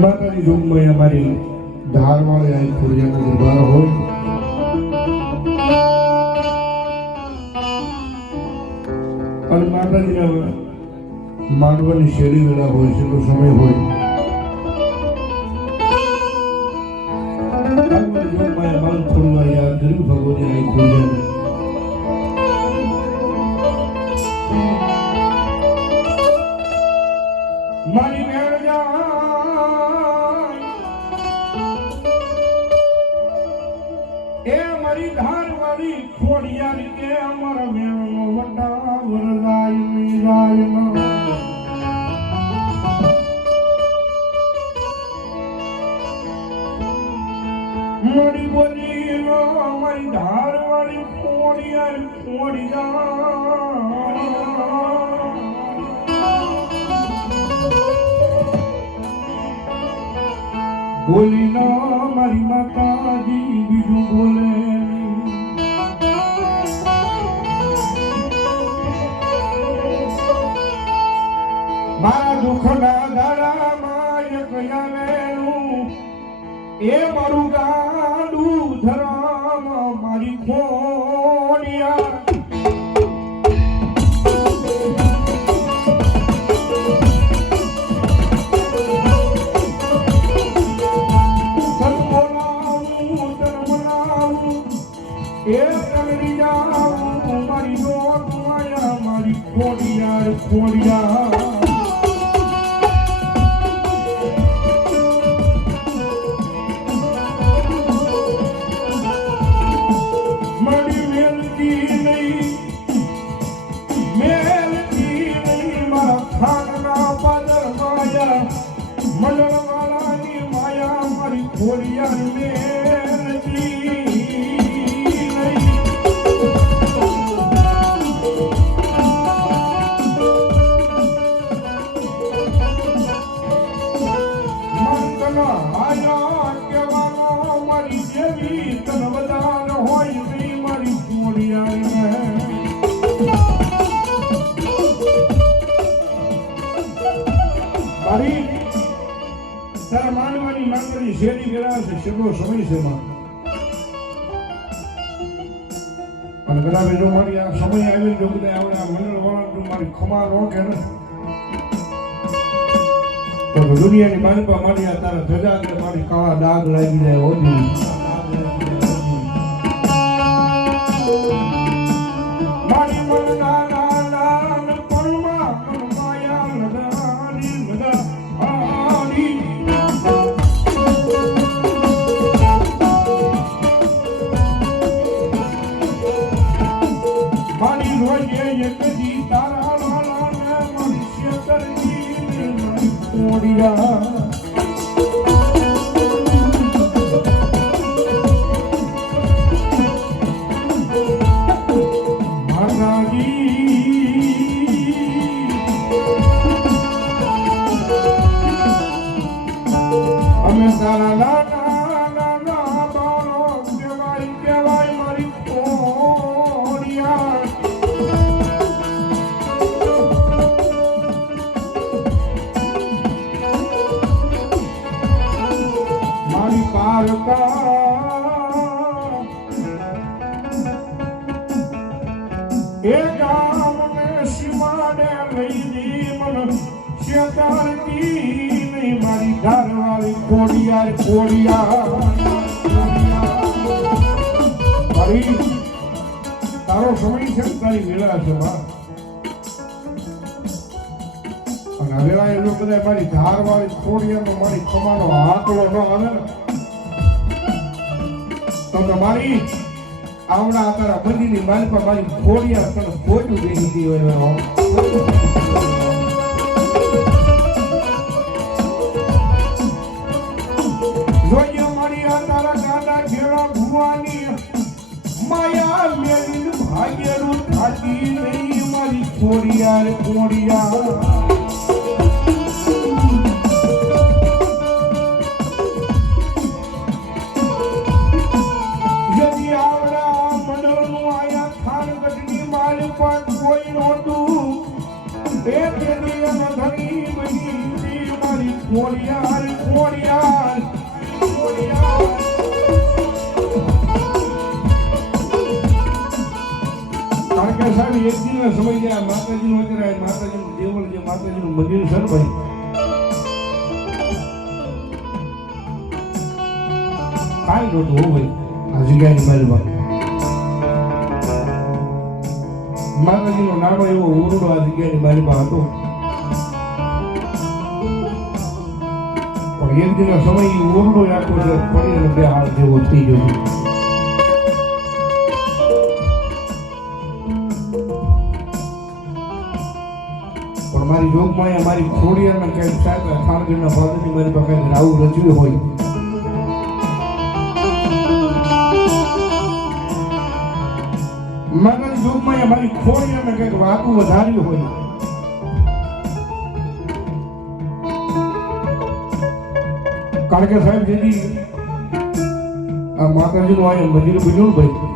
માતાની રૂમમાં અમારી ધારવાળી અહીં ખોડિયાનો દરબાર હોય. અને માતાજીના માનવાની શેરી વેળા હોય છે સમય હોય. મારી બોલી મારી ધાર વાળી ખોડિયાર ખોડિયાર બોલી ના મારી માતાજી બીજું બોલે. મારા દુઃખના દાડામાં એક એ મારું ગાડું ધરામ મારી ખોડિયા તન બોલાવું મંડળ વાળાની માયા મારી ખોડિયાર ગયેલા સમય છે માં અને કદાચ જો મારી આ સમય આવી જો બધા આવડે આ મંડળ વાળા જો મારી ખમા નો. કે ને દુનિયાની માનપા મારી આ તારા ધજા મારી કાળા ડાઘ લાગી જાય ઓલી રોજે એક દી તારા લાલા ને મારી શેતરજી મારી તારો સમય છે તારી વેળા છે અને આ વેળા એ મારી ધાર વાળી કોડિયારનો મારી કમાનો હાથલો ન આવે ને. તો તમારી આવડા તારા મંદિરની માલપા મારી ખોડિયાર તને ખોટું બેસી ગયું હોય માયા મેલીન ભાગ્યનું થાકી નહીં મારી ખોડિયાર ખોડિયાર કારણ કે સાહેબ એક દિવસ સમય ગયા માતાજીનું અત્યારે માતાજીનું દેવળ જે માતાજીનું મંદિર છે ને ભાઈ? કાંઈ નહોતું હોય આ જગ્યાની પાસે માતાજીનો નાનો એવો ઓરડો આ જગ્યાની મારી હતો. પણ એક દિન સમય ઓરડો આખો પડી અને બે હાથ જેવો થઈ ગયો. મારી જોગમાં મારી ખોડિયાના કંઈક થાણગઢના ફાધરની મારી પાસે કંઈક રચ્યું હોય. મારી જોગમાં મારી ખોડિયાને કંઈક વાતું વધાર્યું હોય. કારણ કે સાહેબ, જેથી આ માતાજીનું આ મંદિર બન્યું ભાઈ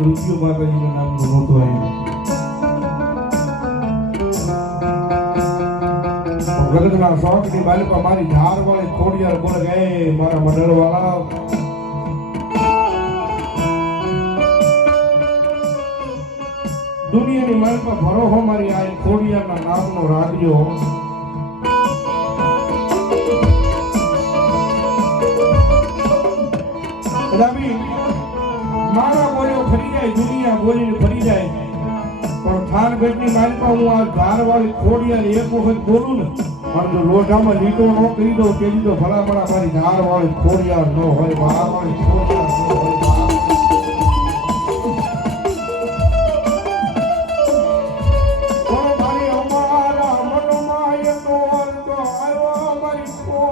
રૂપિયો માતાજીના નામનો નહોતો આવ્યો. જગતના શોખની બાલિકા મારી ધાર વાળી ખોડિયાર બોલે "એ મારા મંડળ વાળા દુનિયાની મારી પર ભરોહો મારી આ ખોડિયારના નામનો રાખજો રવિ મારા બોલ્યો ફરી જાય, દુનિયા બોલીને ફરી જાય. પણ થાનગઢની માલિકા હું આ ધારવાળી ખોડિયા એક વખત બોલું ને પણ જો લોઢામાં લીટો ન કરી દઉં કે લીધો ભલા ભલા મારી ધારવાળી ખોડિયા ન હોય મારાવાળી ખોડિયા ન હોય. મારી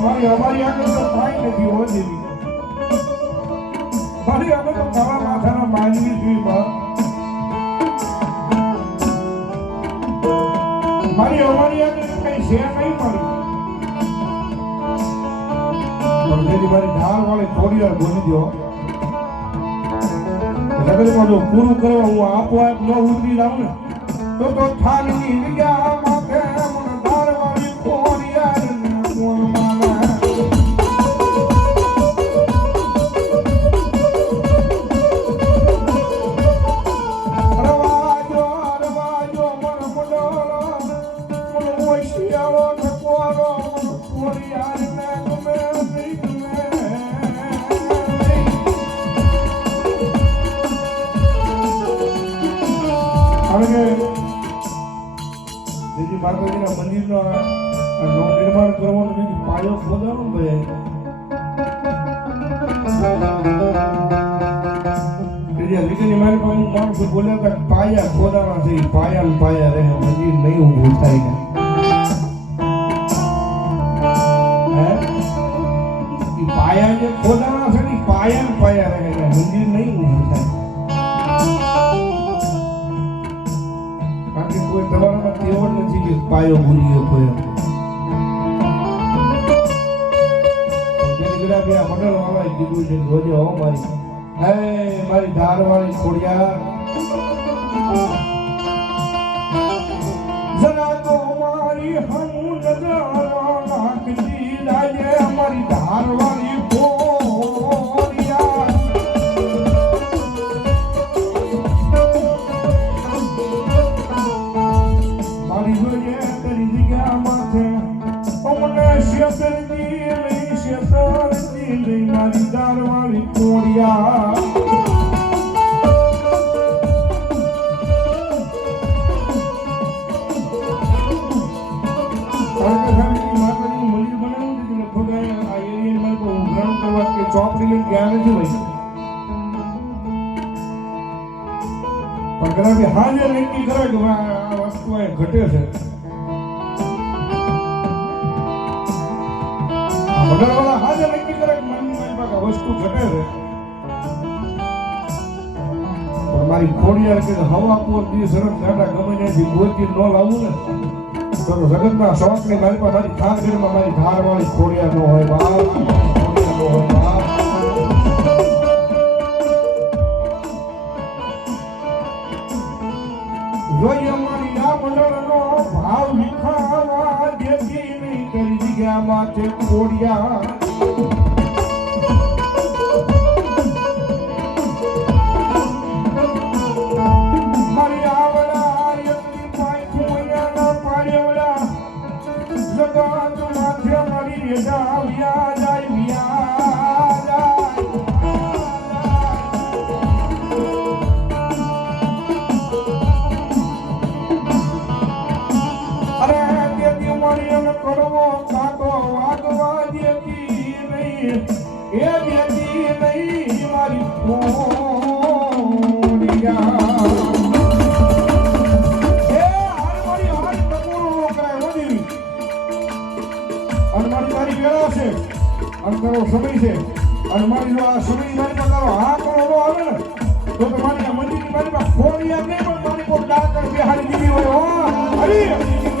મારી અમારા આગળ તો નથી હોય દેવી મારી મારા માથાના માનવી મારી અમારી આગળ કઈ છે નહીં મારી. પણ જેથી મારી ઢાલ વાળી વાર બોલી દો જગતમાં જો પૂરું કરવા હું આપોઆપ ન ઉતરી જાઉં ને, તો તો જગ્યા માતાજીના મંદિરનો નિર્માણ કરવાનું પાયો ખોદાનો ભાઈ. બોલ્યા હતા પાયા ખોદાણા છે, પાયા ને પાયા રહે મંદિર નહીં ઊભું થાય પાયા જે ખોદાણા છે ને પાયા ને પાયા રહે મંદિર નહીં થાય. તેવો જ નથી કે પાયો ગુલાબી આ મંડળ છે, જોજે હો મારી. હે, મારી ધારવાળી ખોડિયાર. આ એરિયામાં કોઈ ઉઘરાણું કરવા કે ચોપડી ગયા નથી ભાઈ પણ કદાચ હાજર નક્કી કરે કે આ વસ્તુ ઘટે છે? કરે વસ્તુ ઘટે મારી ખોડિયાર કે હવા પોર દી સરસ ગાડા ગમે ત્યાંથી ગોતી ન લાવું ને, તો જગતના શોખની મારી પાસે મારી ધાર ઘરમાં મારી ધારવાળી ન હોય કરી જગ્યા તારો સમય છે અને મારી જો આ સમય મારી પાસે તારો હા કરો નો આવે ને તો તો મારી આ મંદિરની મારી પાસે ખોડિયા નહીં પણ મારી કોઈ ડાકર બિહારી દીધી હોય હો હરી